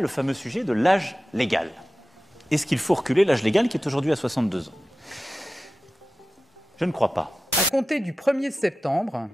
le fameux sujet de l'âge légal. Est-ce qu'il faut reculer l'âge légal qui est aujourd'hui à 62 ans? Je ne crois pas. À compter du 1er septembre,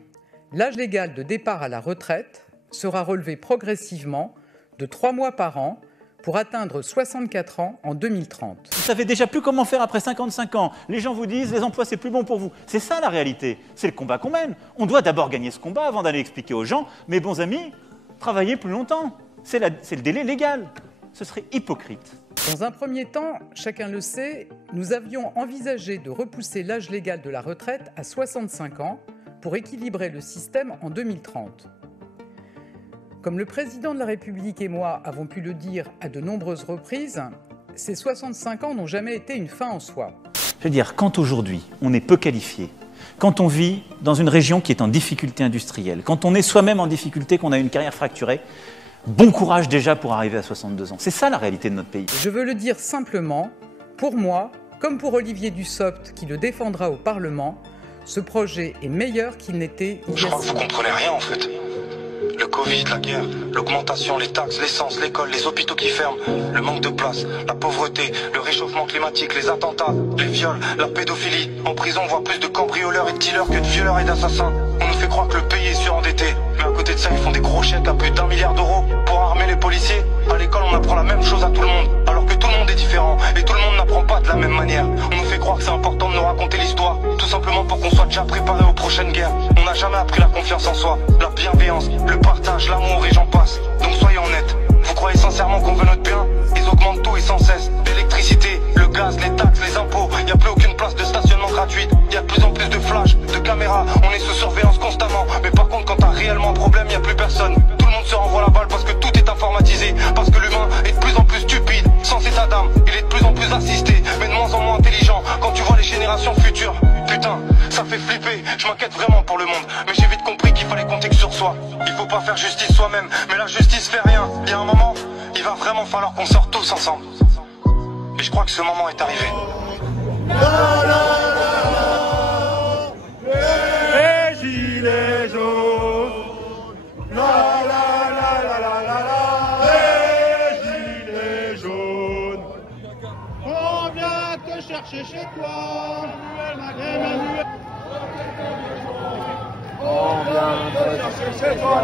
l'âge légal de départ à la retraite sera relevé progressivement de 3 mois par an pour atteindre 64 ans en 2030. Vous savez déjà plus comment faire après 55 ans. Les gens vous disent, les emplois, c'est plus bon pour vous. C'est ça la réalité. C'est le combat qu'on mène. On doit d'abord gagner ce combat avant d'aller expliquer aux gens, mes bons amis, travaillez plus longtemps. C'est le délai légal. Ce serait hypocrite. Dans un premier temps, chacun le sait, nous avions envisagé de repousser l'âge légal de la retraite à 65 ans pour équilibrer le système en 2030. Comme le président de la République et moi avons pu le dire à de nombreuses reprises, ces 65 ans n'ont jamais été une fin en soi. Je veux dire, quand aujourd'hui on est peu qualifié, quand on vit dans une région qui est en difficulté industrielle, quand on est soi-même en difficulté, qu'on a une carrière fracturée, bon courage déjà pour arriver à 62 ans. C'est ça la réalité de notre pays. Je veux le dire simplement, pour moi, comme pour Olivier Dussopt qui le défendra au Parlement, ce projet est meilleur qu'il n'était il y a 6 ans. Je crois que vous comprenez rien en fait. Le Covid, la guerre, l'augmentation, les taxes, l'essence, l'école, les hôpitaux qui ferment, le manque de place, la pauvreté, le réchauffement climatique, les attentats, les viols, la pédophilie. En prison, on voit plus de cambrioleurs et de dealers que de violeurs et d'assassins. On nous fait croire que le pays est surendetté. Mais à côté de ça, ils font des gros chèques à plus d'1 milliard d'euros pour armer les policiers. À l'école, on apprend la même chose à tout le monde, alors que tout le monde est différent et tout le monde n'apprend pas de la même manière. On nous fait croire que c'est important de nous raconter l'histoire, tout simplement pour qu'on soit déjà préparé aux prochaines guerres. On n'a jamais appris la confiance en soi, la bienveillance, le partage, l'amour et j'en passe. Donc soyons honnêtes, vous croyez sincèrement qu'on veut notre bien? Ils augmentent tout et sans cesse. L'électricité, le gaz, les taxes, les impôts. Y a plus aucune place de stationnement gratuite. Y a de plus en plus de flashs, de caméras. On est sous surveillance constamment. Mais par contre, quand t'as réellement un problème, y a plus personne. Tout le monde se renvoie la balle parce que tout est informatisé. Parce que l'humain est de plus en plus stupide. Sans état d'âme, il est de plus en plus assisté, mais de moins en moins intelligent. Quand tu vois les générations futures, putain, ça fait flipper. Je m'inquiète vraiment pour le monde, mais j'ai vite compris qu'il fallait compter que sur soi. Il faut pas faire justice soi-même, mais la justice fait rien. Il y a un moment, il va vraiment falloir qu'on sorte tous ensemble. Et je crois que ce moment est arrivé. Les gilets jaunes. Les gilets jaunes. On vient te chercher chez toi. Emmanuel. On vient te chercher chez toi.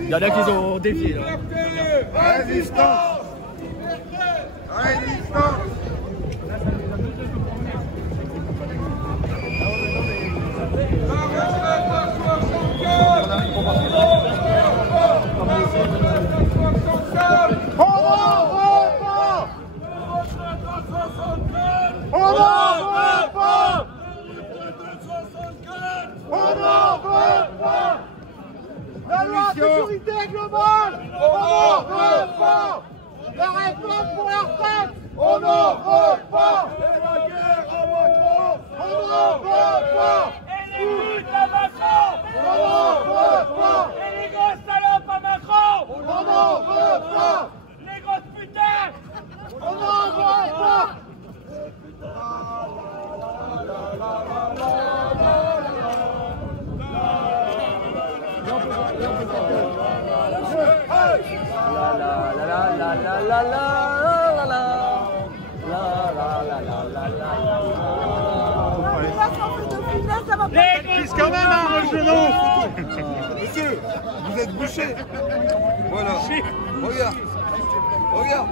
Il y en a qui ont défié là. Résistance. Résistance. La loi de sécurité globale, on n'en veut pas. La réforme pour la retraite, on n'en veut pas. Et la guerre à Macron, on n'en veut pas. Et les luttes à Macron, on n'en veut pas. Et les grosses salopes à Macron, on n'en veut pas. Les grosses putains, on n'en veut pas. Pisse quand même un genou. Monsieur, vous êtes bouché. Voilà. Regarde. Regarde.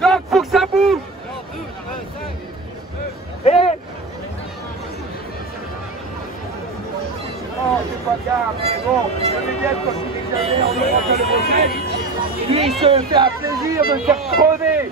Donc faut que ça bouge. Et non, c'est pas grave, mais bon, le médias quand il exagère, on ne prend pas le procès. Lui, il se fait un plaisir de se faire crever.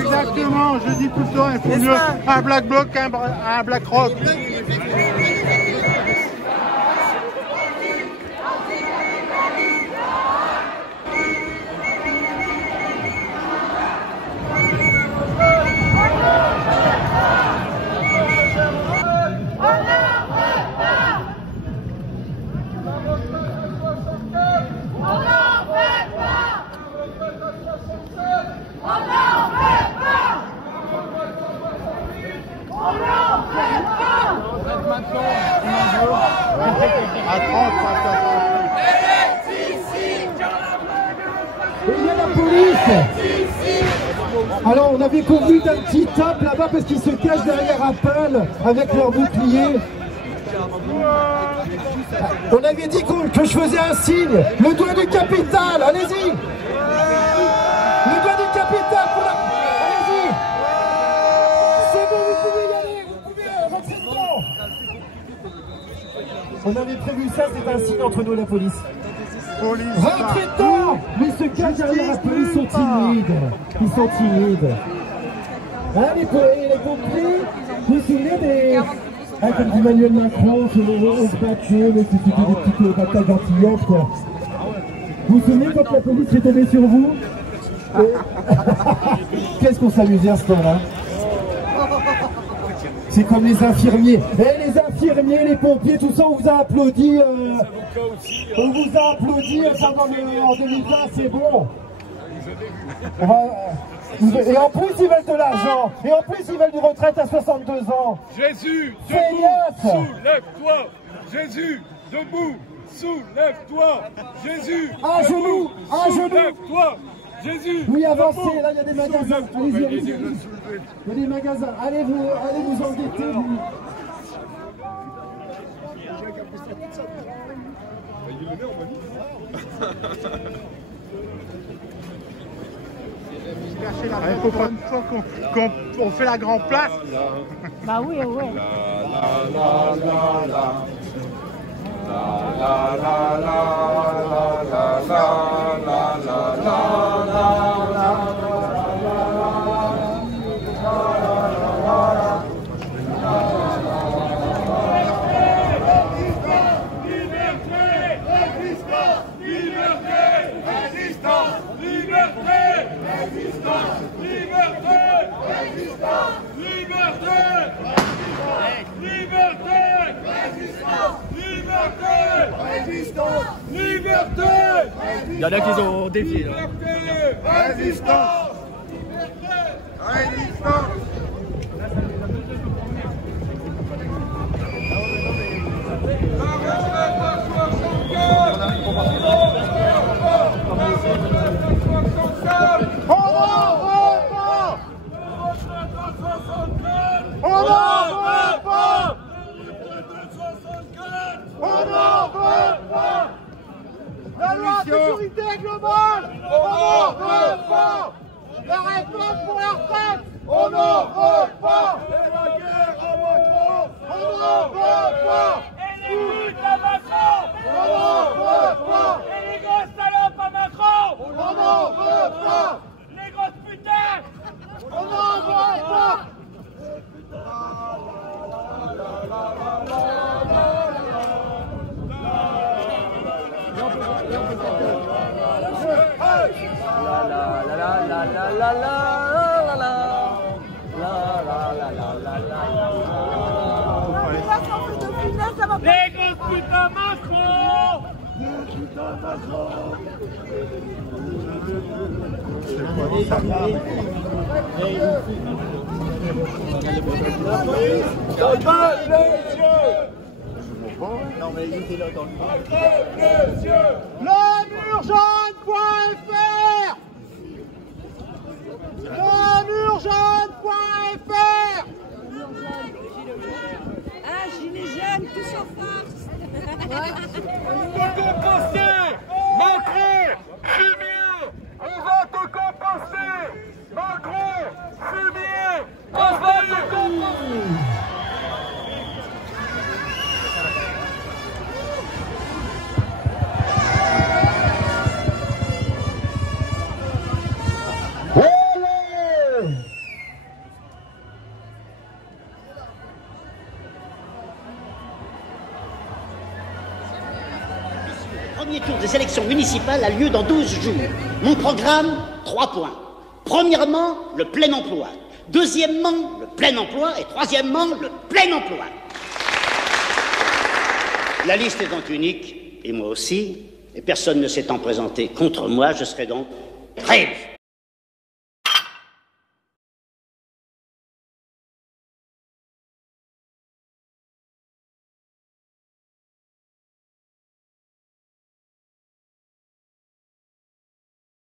Exactement, je dis tout le temps, il faut mieux un Black Bloc qu'un Black Rock. À 30, il y a la police. Alors on avait convenu d'un petit tape là-bas parce qu'ils se cachent derrière Apple avec leur bouclier. On avait dit que je faisais un signe, le doigt du capital, allez-y. Le doigt du capital pour la... Allez-y. C'est bon, vous pouvez y aller, vous pouvez rapidement. On avait prévu ça, c'est un signe entre nous et la police. Rentrez-t'en. Mais ils se cachent derrière la police, ils sont timides. Ils sont timides. Hein, les pompiers, vous vous souvenez des... Ah, comme dit Emmanuel Macron, on se battait, mais c'était des petites batailles gentillottes, quoi. Vous vous souvenez quand la police est tombée sur vous? Qu'est-ce qu'on s'amusait à ce temps-là? C'est comme les infirmiers. Eh, les infirmiers, les pompiers, tout ça, on vous a applaudi. On vous a applaudi en 2020, c'est bon. Et en plus, ils veulent de l'argent. Et en plus, ils veulent une retraite à 62 ans. Jésus, debout, soulève-toi. Jésus, debout, soulève-toi. Jésus, un genou, soulève-toi. Oui, avancez, là il y a des magasins. Allez-y, allez-y. Il y a des magasins. Allez vous endetter. Il faut pas une fois qu'on fait la grande place. Bah oui, ouais. Il y en a qui ont défié là. Résistance! Résistance! La loi de sécurité globale, on n'en veut pas. La réforme pour la retraite, on n'en veut pas. Et la guerre à Macron, on n'en veut pas. Et les luttes à Macron, on n'en veut pas. Et les grosses salopes à Macron, on n'en veut pas. Les grosses putains, on n'en veut pas. Les grosses putains Macron! Non mais il était là dans le L'urgence.fr L'urgence.fr Ah, gilets jaunes, tous en farce. Faut composter Macron, fumier. On va te composter Macron, fumier. On va te composter. Le premier tour des élections municipales a lieu dans 12 jours. Mon programme, 3 points. Premièrement, le plein emploi. Deuxièmement, le plein emploi. Et troisièmement, le plein emploi. La liste étant unique, et moi aussi, et personne ne s'étant présenté contre moi, je serai donc très